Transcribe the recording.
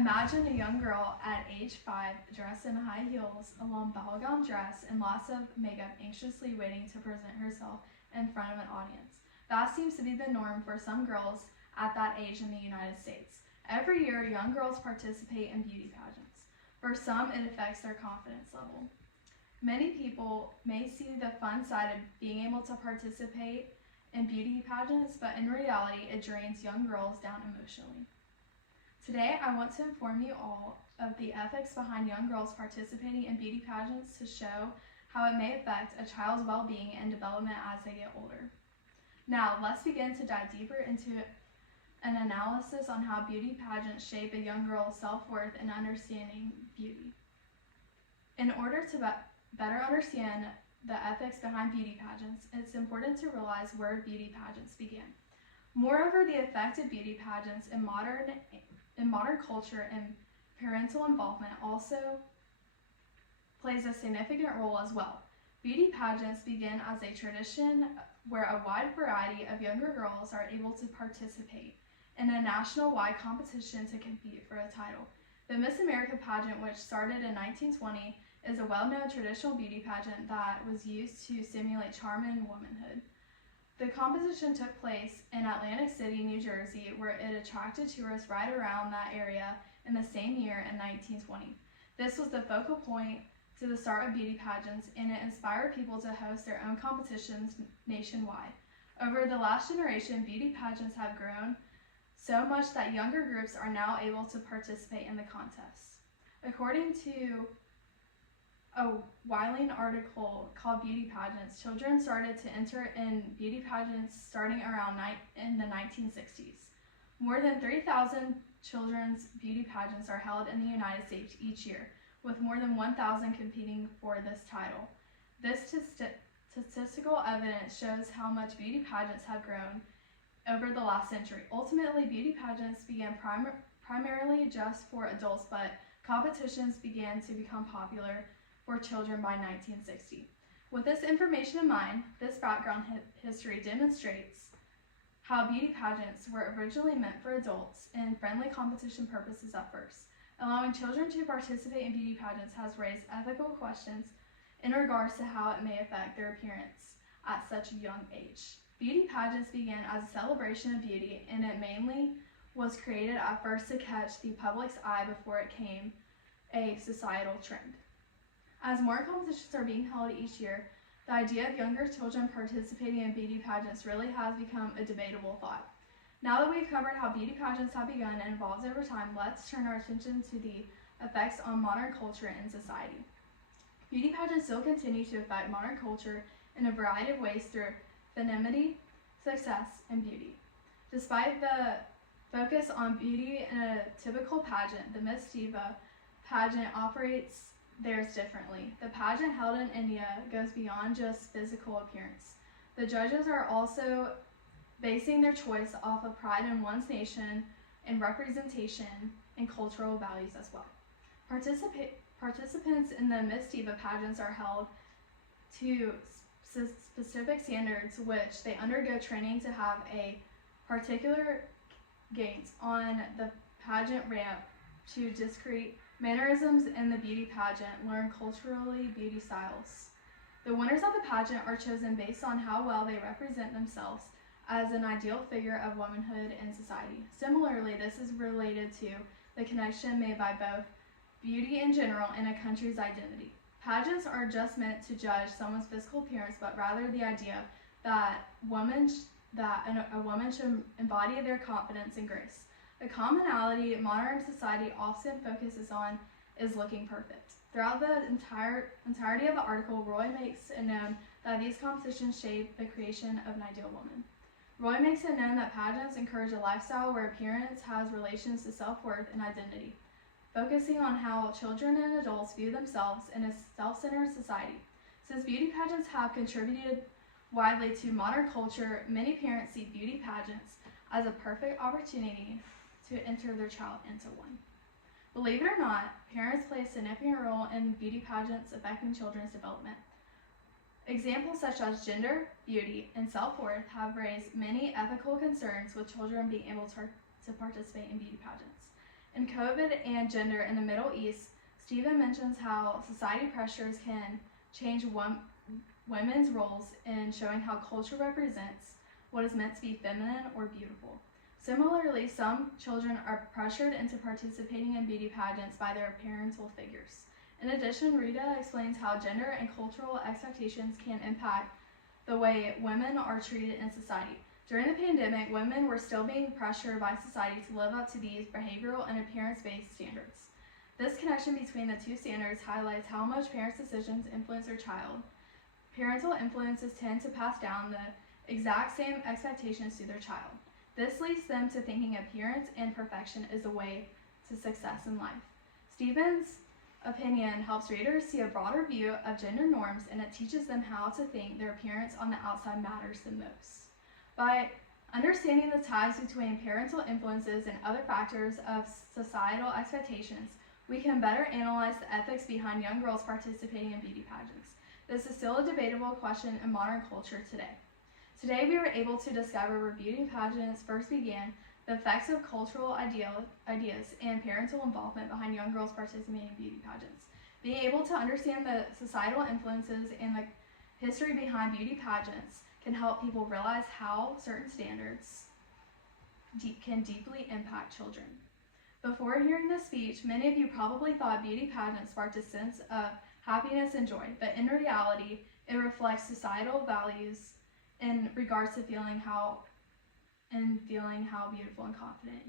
Imagine a young girl at age 5 dressed in high heels, a long ball gown dress, and lots of makeup, anxiously waiting to present herself in front of an audience. That seems to be the norm for some girls at that age in the United States. Every year, young girls participate in beauty pageants. For some, it affects their confidence level. Many people may see the fun side of being able to participate in beauty pageants, but in reality, it drains young girls down emotionally. Today, I want to inform you all of the ethics behind young girls participating in beauty pageants to show how it may affect a child's well-being and development as they get older. Now, let's begin to dive deeper into an analysis on how beauty pageants shape a young girl's self-worth and understanding beauty. In order to better understand the ethics behind beauty pageants, it's important to realize where beauty pageants began. Moreover, the effect of beauty pageants in modern culture and parental involvement also plays a significant role as well. Beauty pageants begin as a tradition where a wide variety of younger girls are able to participate in a national-wide competition to compete for a title. The Miss America pageant, which started in 1920, is a well-known traditional beauty pageant that was used to stimulate charm and womanhood. The competition took place in Atlantic City, New Jersey, where it attracted tourists right around that area in the same year in 1920. This was the focal point to the start of beauty pageants, and it inspired people to host their own competitions nationwide. Over the last generation, beauty pageants have grown so much that younger groups are now able to participate in the contests. According to a Weiling article called Beauty Pageants, children started to enter in beauty pageants starting around in the 1960s. More than 3,000 children's beauty pageants are held in the United States each year, with more than 1,000 competing for this title. This statistical evidence shows how much beauty pageants have grown over the last century. Ultimately, beauty pageants began primarily just for adults, but competitions began to become popular for children by 1960. With this information in mind, this background history demonstrates how beauty pageants were originally meant for adults and friendly competition purposes at first. Allowing children to participate in beauty pageants has raised ethical questions in regards to how it may affect their appearance at such a young age. Beauty pageants began as a celebration of beauty, and it mainly was created at first to catch the public's eye before it became a societal trend. As more competitions are being held each year, the idea of younger children participating in beauty pageants really has become a debatable thought. Now that we've covered how beauty pageants have begun and evolved over time, let's turn our attention to the effects on modern culture and society. Beauty pageants still continue to affect modern culture in a variety of ways through femininity, success, and beauty. Despite the focus on beauty in a typical pageant, the Miss Diva pageant operates theirs differently. The pageant held in India goes beyond just physical appearance. The judges are also basing their choice off of pride in one's nation and representation and cultural values as well. Participants in the Miss Diva pageants are held to specific standards, which they undergo training to have a particular gains on the pageant ramp to discreet mannerisms in the beauty pageant, learn culturally beauty styles. The winners of the pageant are chosen based on how well they represent themselves as an ideal figure of womanhood in society. Similarly, this is related to the connection made by both beauty in general and a country's identity. Pageants are just meant to judge someone's physical appearance, but rather the idea that a woman should embody their confidence and grace. A commonality modern society often focuses on is looking perfect. Throughout the entirety of the article, Roy makes it known that these competitions shape the creation of an ideal woman. Roy makes it known that pageants encourage a lifestyle where appearance has relations to self-worth and identity, focusing on how children and adults view themselves in a self-centered society. Since beauty pageants have contributed widely to modern culture, many parents see beauty pageants as a perfect opportunity to enter their child into one. Believe it or not, parents play a significant role in beauty pageants affecting children's development. Examples such as gender, beauty, and self-worth have raised many ethical concerns with children being able to participate in beauty pageants. In COVID and Gender in the Middle East, Stephen mentions how society pressures can change women's roles in showing how culture represents what is meant to be feminine or beautiful. Similarly, some children are pressured into participating in beauty pageants by their parental figures. In addition, Rita explains how gender and cultural expectations can impact the way women are treated in society. During the pandemic, women were still being pressured by society to live up to these behavioral and appearance-based standards. This connection between the two standards highlights how much parents' decisions influence their child. Parental influences tend to pass down the exact same expectations to their child. This leads them to thinking appearance and perfection is the way to success in life. Stephen's opinion helps readers see a broader view of gender norms, and it teaches them how to think their appearance on the outside matters the most. By understanding the ties between parental influences and other factors of societal expectations, we can better analyze the ethics behind young girls participating in beauty pageants. This is still a debatable question in modern culture today. Today we were able to discover where beauty pageants first began, the effects of cultural ideas, and parental involvement behind young girls participating in beauty pageants. Being able to understand the societal influences and the history behind beauty pageants can help people realize how certain standards can deeply impact children. Before hearing this speech, many of you probably thought beauty pageants sparked a sense of happiness and joy, but in reality, it reflects societal values in regards to feeling how beautiful and confident you